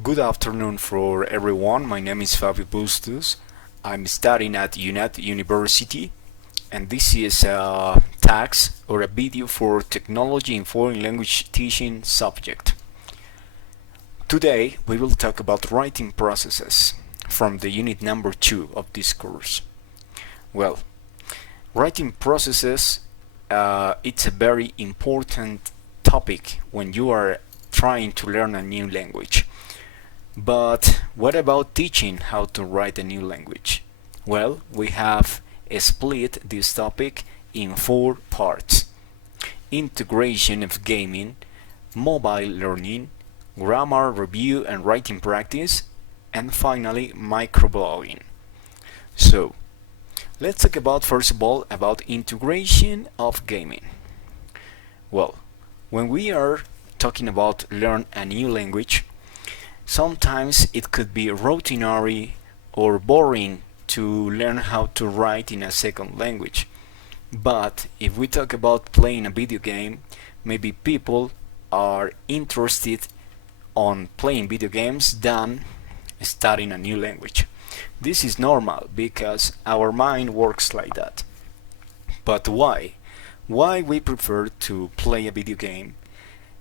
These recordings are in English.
Good afternoon for everyone. My name is Fabio Bustos. I'm studying at UNET University, and this is a tax or a video for technology in foreign language teaching subject. Today we will talk about writing processes from the unit number 2 of this course. Well, writing processes it's a very important topic when you are trying to learn a new language. But what about teaching how to write a new language? Well, we have split this topic in 4 parts: integration of gaming, mobile learning, grammar review and writing practice, and finally microblogging. So, let's talk about first of all about integration of gaming. Well, when we are talking about learn a new language, sometimes it could be routinary or boring to learn how to write in a second language. But if we talk about playing a video game, maybe people are interested on playing video games than studying a new language. This is normal because our mind works like that. But why? Why we prefer to play a video game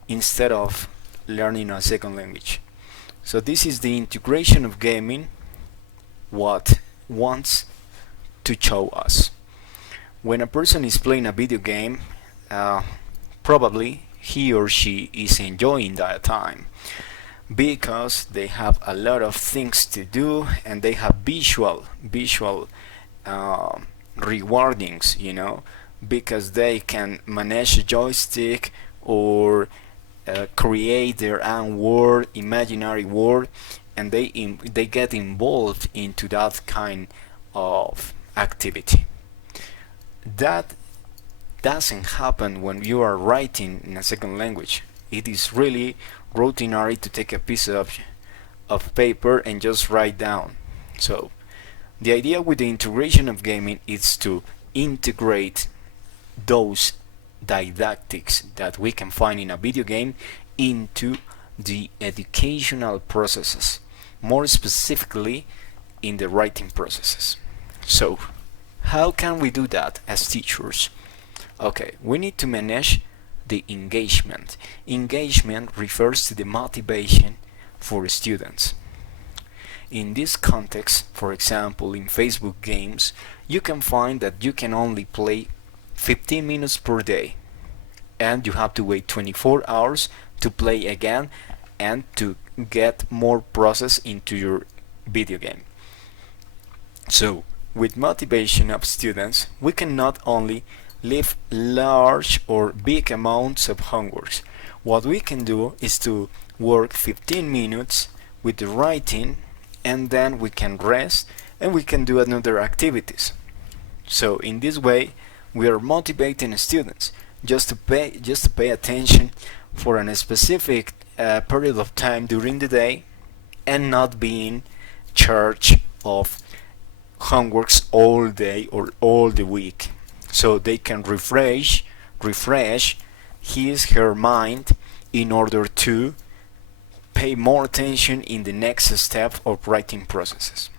instead of learning a second language? So this is the integration of gaming what wants to show us. When a person is playing a video game, probably he or she is enjoying that time because they have a lot of things to do and they have visual rewardings, because they can manage a joystick or create their own world, imaginary world, and they get involved into that kind of activity. That doesn't happen when you are writing in a second language. It is really routinary to take a piece of paper and just write down. So the idea with the integration of gaming is to integrate those didactics that we can find in a video game into the educational processes, more specifically in the writing processes. So, how can we do that as teachers? Okay, we need to manage the engagement. Engagement refers to the motivation for students. In this context, for example, in Facebook games, you can find that you can only play 15 minutes per day, and you have to wait 24 hours to play again and to get more process into your video game. So, with motivation of students, we can not only leave large or big amounts of homework. What we can do is to work 15 minutes with the writing, and then we can rest and we can do another activities. So in this way we are motivating students just to pay attention for a specific period of time during the day and not being charged of homeworks all day or all the week, so they can refresh her mind in order to pay more attention in the next step of writing processes.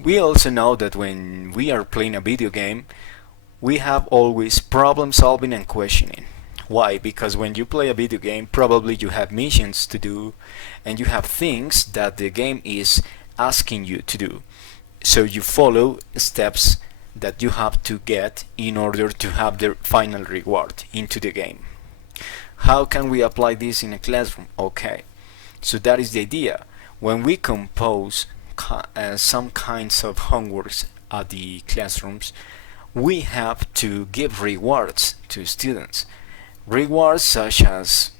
We also know that when we are playing a video game, we have always problem solving and questioning. Why? Because when you play a video game, probably you have missions to do and you have things that the game is asking you to do. So you follow steps that you have to get in order to have the final reward into the game. How can we apply this in a classroom? Okay, so that is the idea. When we compose some kinds of homeworks at the classrooms, we have to give rewards to students. Rewards such as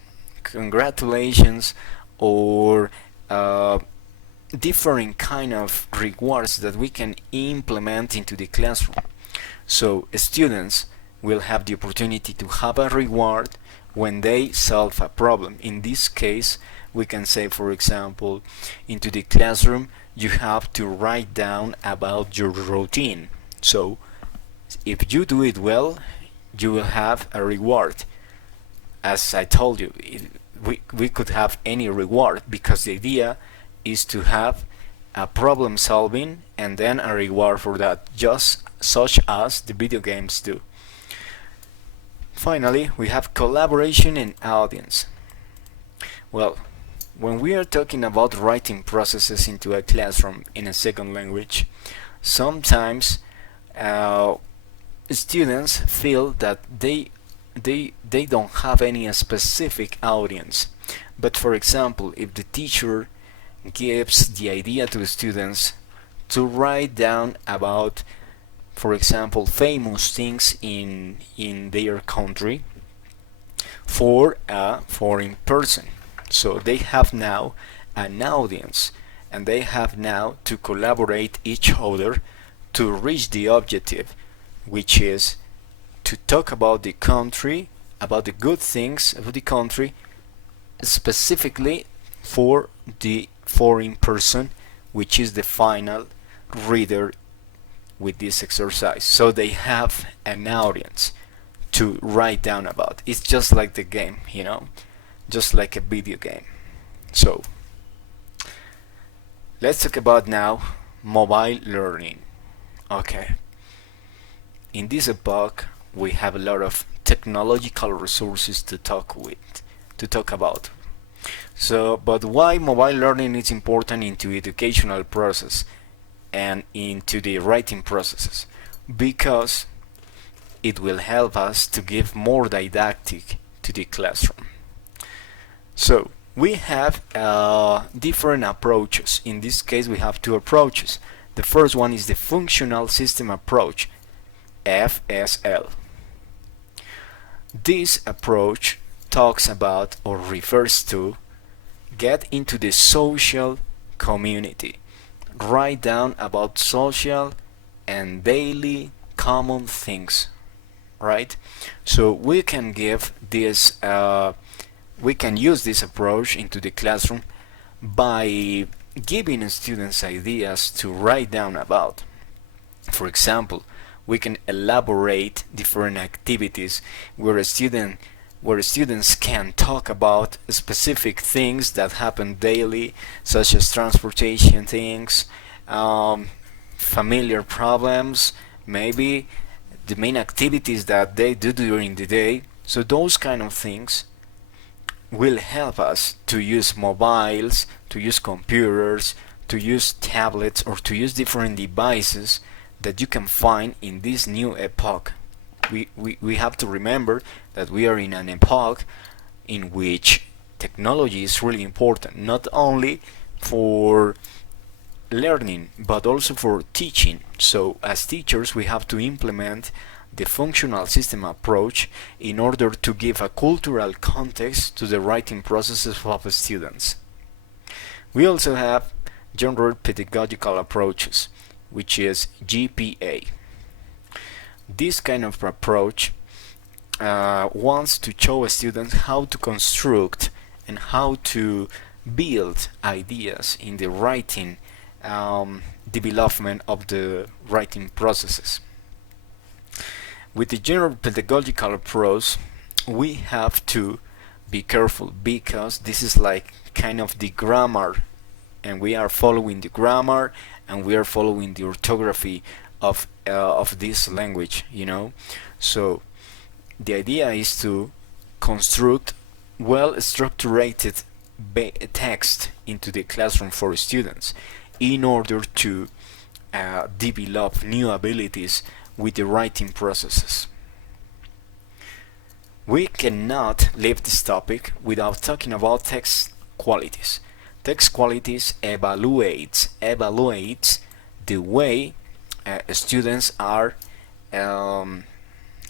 congratulations or different kind of rewards that we can implement into the classroom. So students will have the opportunity to have a reward when they solve a problem. In this case, we can say, for example, into the classroom you have to write down about your routine. So if you do it well, you will have a reward. As I told you, we could have any reward, because the idea is to have a problem solving and then a reward for that, just such as the video games do. Finally, we have collaboration and audience. Well, when we are talking about writing processes into a classroom in a second language, sometimes students feel that they don't have any specific audience. But for example, if the teacher gives the idea to the students to write down about, for example, famous things in their country for a foreign person, so they have now an audience, and they have now to collaborate each other to reach the objective, which is to talk about the country, about the good things of the country, specifically for the foreign person, which is the final reader with this exercise. So they have an audience to write down about. It's just like the game, just like a video game. So let's talk about now mobile learning. Okay. In this epoch, we have a lot of technological resources to talk about. So, but why mobile learning is important into educational process and into the writing processes? Because it will help us to give more didactic to the classroom. So we have different approaches. In this case, we have two approaches. The first one is the functional system approach, FSL. This approach talks about or refers to get into the social community, write down about social and daily common things, right? So we can give this we can use this approach into the classroom by giving students ideas to write down about. For example, we can elaborate different activities where students can talk about specific things that happen daily, such as transportation things, familiar problems, maybe the main activities that they do during the day. So those kind of things will help us to use mobiles, to use computers, to use tablets, or to use different devices that you can find in this new epoch. We have to remember that we are in an epoch in which technology is really important, not only for learning but also for teaching. So as teachers, we have to implement the functional system approach in order to give a cultural context to the writing processes of the students. We also have genre pedagogical approaches, which is GPA. This kind of approach wants to show students how to construct and how to build ideas in the writing development of the writing processes. With the general pedagogical approach, we have to be careful, because this is like kind of the grammar, and we are following the grammar and we are following the orthography of this language, So the idea is to construct well-structured text into the classroom for students in order to develop new abilities with the writing processes. We cannot leave this topic without talking about text qualities. Text qualities evaluates the way students are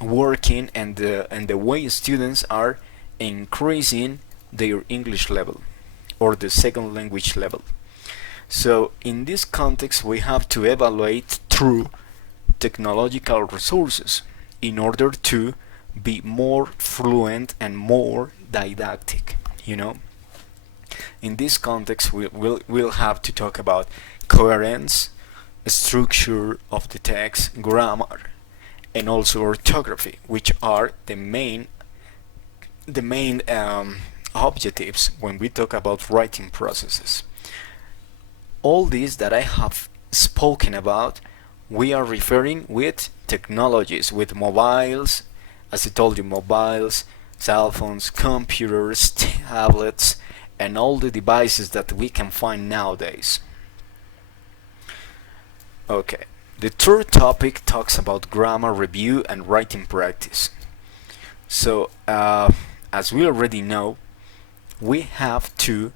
working and the way students are increasing their English level or the second language level. So in this context, we have to evaluate through technological resources in order to be more fluent and more didactic. In this context, we'll have to talk about coherence, structure of the text, grammar, and also orthography, which are the main objectives when we talk about writing processes. All these that I have spoken about, we are referring with technologies, with mobiles, as I told you, mobiles, cell phones, computers, tablets, and all the devices that we can find nowadays. Okay, the third topic talks about grammar review and writing practice. So, as we already know, we have to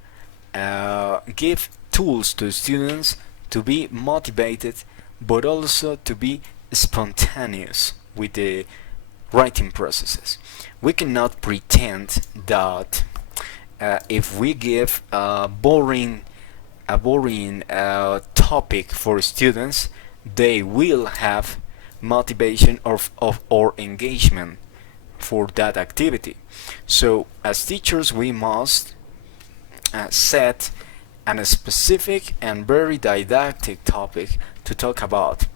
give tools to students to be motivated, but also to be spontaneous with the writing processes. We cannot pretend that if we give a boring topic for students, they will have motivation or engagement for that activity. So as teachers, we must set a specific and very didactic topic to talk about.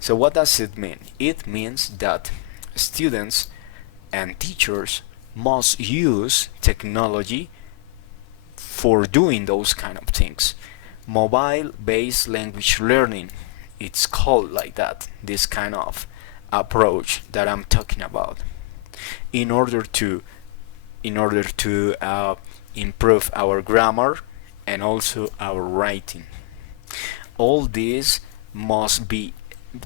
So what does it mean? It means that students and teachers must use technology for doing those kind of things. Mobile-based language learning, it's called like that, this kind of approach that I'm talking about, in order to improve our grammar and also our writing. All this must be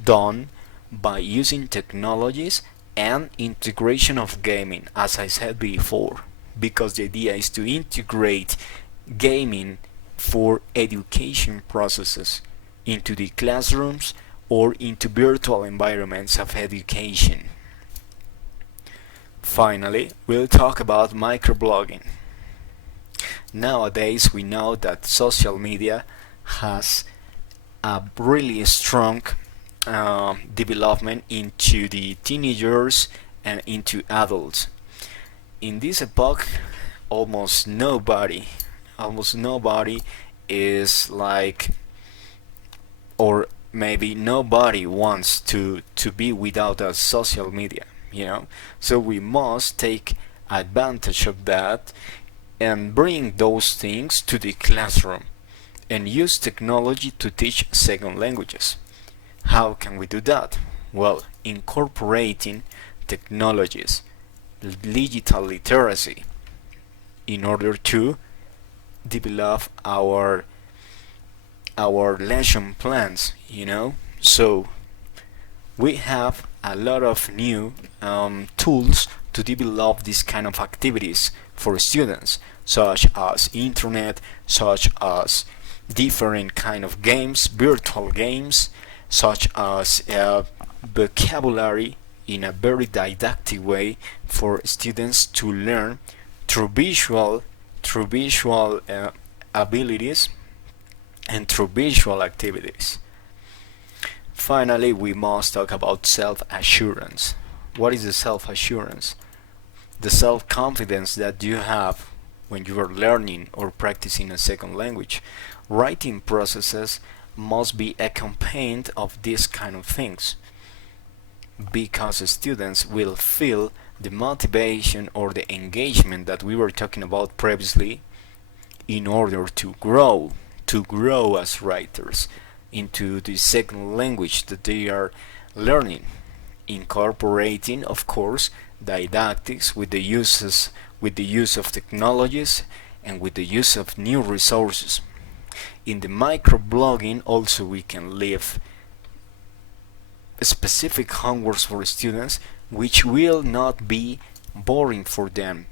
done by using technologies and integration of gaming, as I said before, because the idea is to integrate gaming for education processes into the classrooms or into virtual environments of education. Finally, we'll talk about microblogging. Nowadays, we know that social media has a really strong development into the teenagers and into adults. In this epoch, almost nobody is like, or maybe nobody wants to be without a social media, so we must take advantage of that and bring those things to the classroom and use technology to teach second languages. How can we do that? Well, incorporating technologies, digital literacy, in order to develop our lesson plans, So we have a lot of new tools to develop these kind of activities for students, such as internet, such as different kind of games, virtual games, such as vocabulary in a very didactic way for students to learn through visual abilities and through visual activities. Finally, we must talk about self-assurance. What is the self-assurance? The self-confidence that you have when you are learning or practicing a second language. Writing processes must be accompanied of these kind of things, because students will feel the motivation or the engagement that we were talking about previously in order to grow as writers into the second language that they are learning, incorporating, of course, didactics with the use of technologies and with the use of new resources. In the microblogging also we can leave specific homeworks for students which will not be boring for them.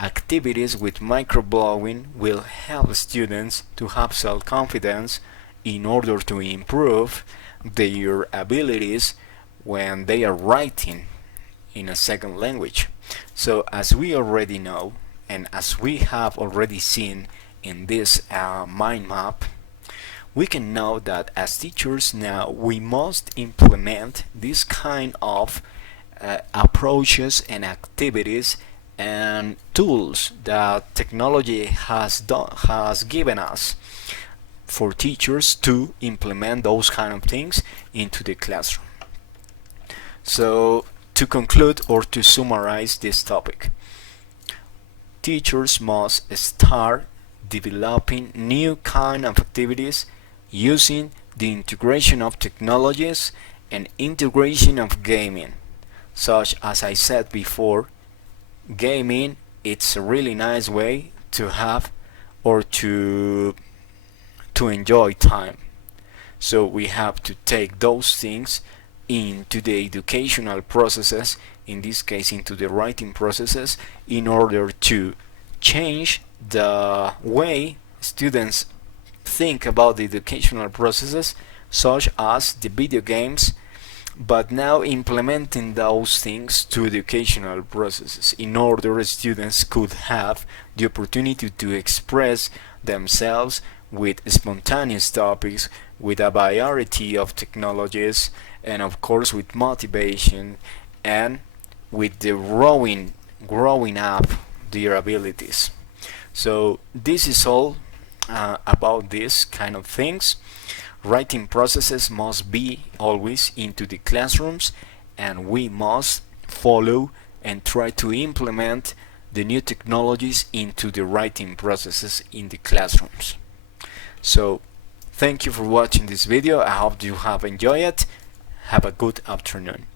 Activities with microblogging will help students to have self-confidence in order to improve their abilities when they are writing in a second language. So as we already know, and as we have already seen in this mind map, we can know that as teachers now we must implement this kind of approaches and activities and tools that technology has given us for teachers to implement those kind of things into the classroom. So to conclude or to summarize this topic, teachers must start developing new kind of activities using the integration of technologies and integration of gaming. Such as I said before, gaming it's a really nice way to have or to enjoy time. So we have to take those things into the educational processes, in this case into the writing processes, in order to change the way students think about the educational processes, such as the video games, but now implementing those things to educational processes in order students could have the opportunity to express themselves with spontaneous topics, with a variety of technologies, and of course with motivation and with the growing up their abilities. So this is all about this kind of things. Writing processes must be always into the classrooms, and we must follow and try to implement the new technologies into the writing processes in the classrooms. So thank you for watching this video. I hope you have enjoyed it. Have a good afternoon.